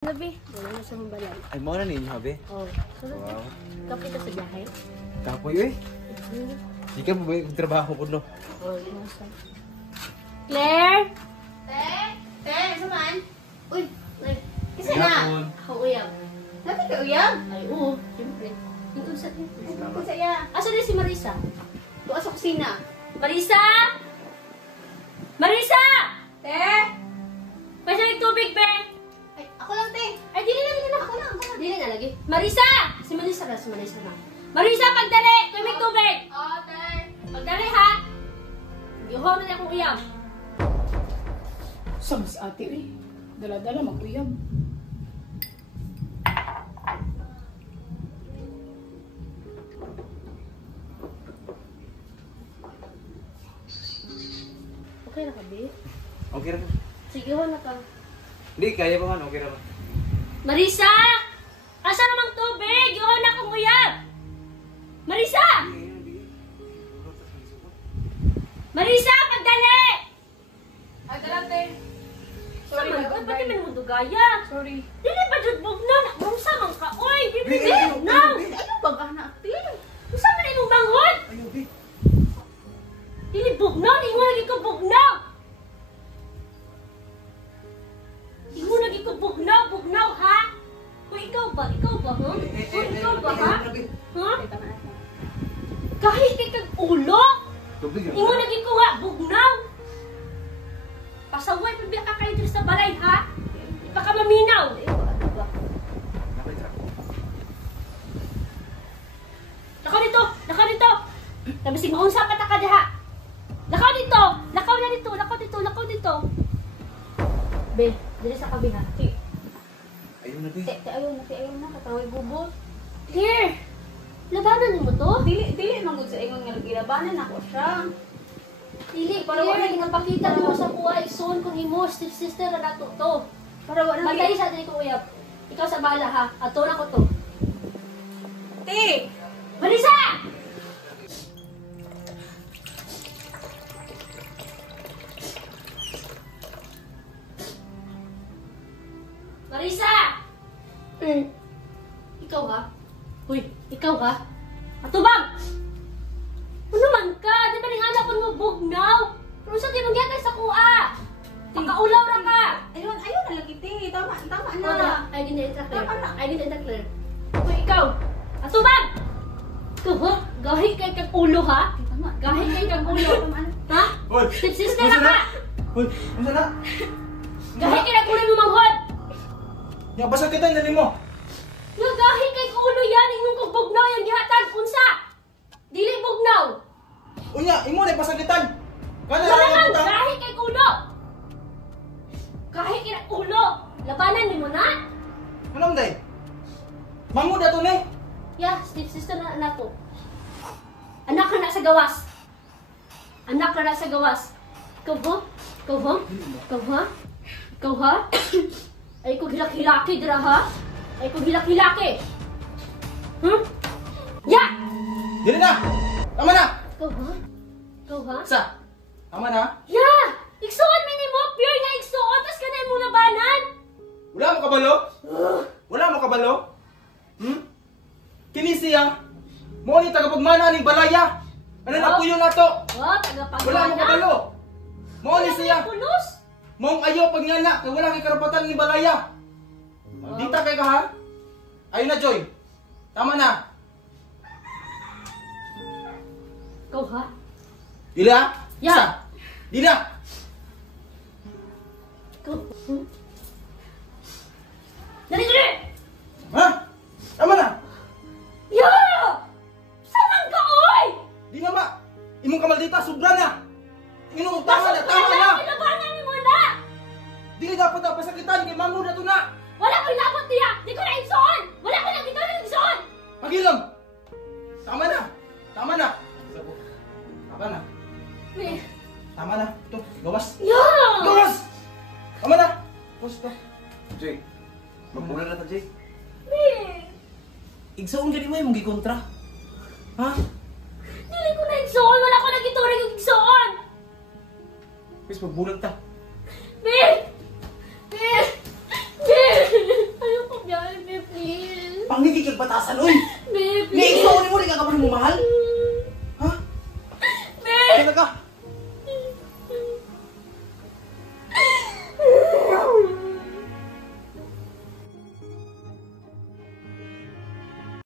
Gabi, wala na sa humbalan. Ay, mo na ninyo, habe? Oo. Wow. Kapoy ka sa biyahe? Kapoy, eh. Di ka ba yung trabaho ko, no? Oo, nasa. Claire? Te, saman? Uy, kasi Good na. afternoon. Ako uyab. Dati ka uyab? Ay, oo. Siyempre. Ito sa Ako saya. Asa din si Marisa? Tuwa sa kusina. Marisa! Marisa! Te! Pwede yung tubig, be? Ay, ako lang, te. Ay, dili na, dili na. Ako lang. Dili na lagi. Marisa! Si Marisa na, si Marisa na. Marisa, pagdali! Tumig tubig! Oo, te. Pagdali, ha? Yuho na akong uyab. Sabs ate eh. Dala-dala mag-uyab. Okay na ka, be? Okay na. Sige, ho na ka. Hindi, kaya pa man. Okay na ba? Marisa! Asa namang tubig? Yuho na akong uyab! Marisa! Marisa, pagdali! Ay, tara, te. Sorry, Sorry, nag-ubay. pati man mo dugaya. Sorry. Dili pa jud bugnaw, nakbungsa man ka. Oy, Be, bibili ayaw, now. ayaw, be. Ano ba ba na, te? Usa man imong bangon? Ayaw, be. Dili bugnaw, ingon lagi ko bugnaw. Ingon lagi ko bugnaw, ha? Kung ikaw ba, ha? Kung ikaw ba, ha? Ha? Ay, tama na. Kahit kay kag ulo, Tubig, ingon lagi ko nga bugnaw. Pasaway pa biya ka kayo dito sa balay, ha? Di pa ka maminaw. Ay, ano ba? Lakaw dito! Sabi si maunsa pa ta ka diha. Lakaw dito! Lakaw dito! Be, dili sa kabiha. Ayaw na, be. Te, ayaw na. Kataway gubot. Here! Labanan mo to? Dili mangod sa ingon nga gilabanan ako siya. Dili, Para para wala wala ginapakita mo sa buhay. Soon kung imo, sister na nato to. Para wala Bantay sa dili ko uyab. Ikaw sa bala ha. Ato na ko to. Te! Marisa! Marisa! Ikaw ha? Uy, ikaw ha? Atubang! Ano man ka? Di ba ning anak ko mo bugnaw? Pero sa di magyatay sa kuha? Pakaulaw ra ka! Ayun na lagi, te. Tama na. Ay, gini ita clear. Tama na. Ay, gini ita clear. Uy, ikaw! Atubang! Ikaw ha? Gahi kay kag ulo ha? Tama. Gahi kay kag ulo. Tama na. Ha? Hoy! Stepsister Unsa na ka! Hoy! Unsa na? Gahi kay kag ulo mo manghod! Nga, basag kita, dali mo. Nga gahi kay kag ulo yan! Ingong kag bugnaw yan gihatag! Unsa? Dili bugnaw! Unya, imo na pasagitan. Kana Wala na kang puta. gahi kay kag ulo! Gahi kay kag ulo! Labanan ni mo na? Anong day? Mangod ato ni. Yeah, stepsister na anak ko. Anak ka na sa gawas. Anak ka na sa gawas. Ikaw ha? Ikaw ha? Ikaw ha? Ikaw ha? Ay ko hilak-hilaki dira ha? Ay ko hilak-hilaki. Hmm? Ya! Dili na. Tama na. Ikaw ha? Ikaw ha? Sa. Tama na. Ya! Iksuon mi nimo, pure nga iksuon, tas kanay mo labanan. Wala mo kabalo? Wala mo kabalo? Kini siya. Mo ni tagapagmana ning balaya. Ano na puyo na to? Oh, tagapagmana. Wala mo kabalo. Mo ni siya. Pulos. Mong ayaw pag nga kay wala kay karapatan ni balaya. Dita kay ka ha? Ayun na Joy. Tama na. Ikaw ha? Dila? Ya. Sa. Dila. Ikaw. Dali, dali! Ha? Tama na. Ya! Saman ka, oy! Di na ba? Imong kamaldita sobra na. Tama na, tama na. Labanan mo na! Dili dapat na pasakitan kay mangod na to na. Wala ko inabot niya! Di ko na igsoon! Wala ko na gito na igsoon! Pagilom. Tama na. Tama na. Tama na. Me. Tama na. Ito, gawas. Ya! Gawas! Tama na. Gawas ka. Jay. Magpunan na ta, Jay. Me. Igsaon gani mo imong gikontra. Ha? Dili ko na igsoon! Wala ko na gito na igsoon! Please magbulag ta. Me! Me! Me! Mangigi kag batasan, oy!